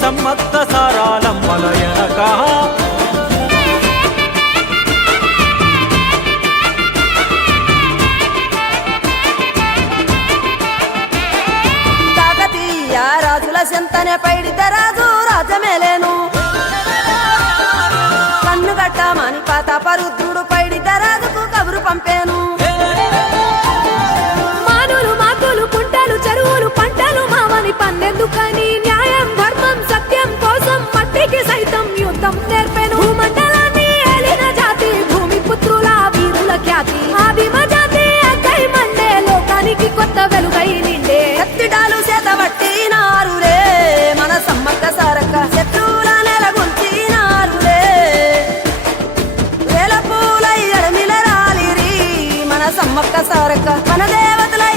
సమ్మక్క సారాలమ్మల ఎనక కాకతీయ రాజుల చెంతనే పైడిత రాజు రాజమేలేను కన్ను గట్టమని పాతాపరుద్రుడు పైడిత రాజుకు కబురు పంపేను మానులు మాకులు కుంటలు చెరువులు పంటలు మావని పన్నెందుకని న్యాయం ధర్మం సత్యం కోసం మట్టికి సైతం యుద్ధం నేర్పెను భూమండలాన్ని ఏలిన జాతి భూమి పుత్రుల వీరుల ఖ్యాతి ఆదిమ జాతి అక్కై మండే లోకానికి కొత్త వెలుగై నిండే ఎత్తిడాలు చేతబట్టినారులే మన సమ్మక్క సారక్క శత్రువుల నెలగొల్చినారులే వేల పూలై అడమిల రాలిరి మన సమ్మక్క సారక్క మన దేవతలై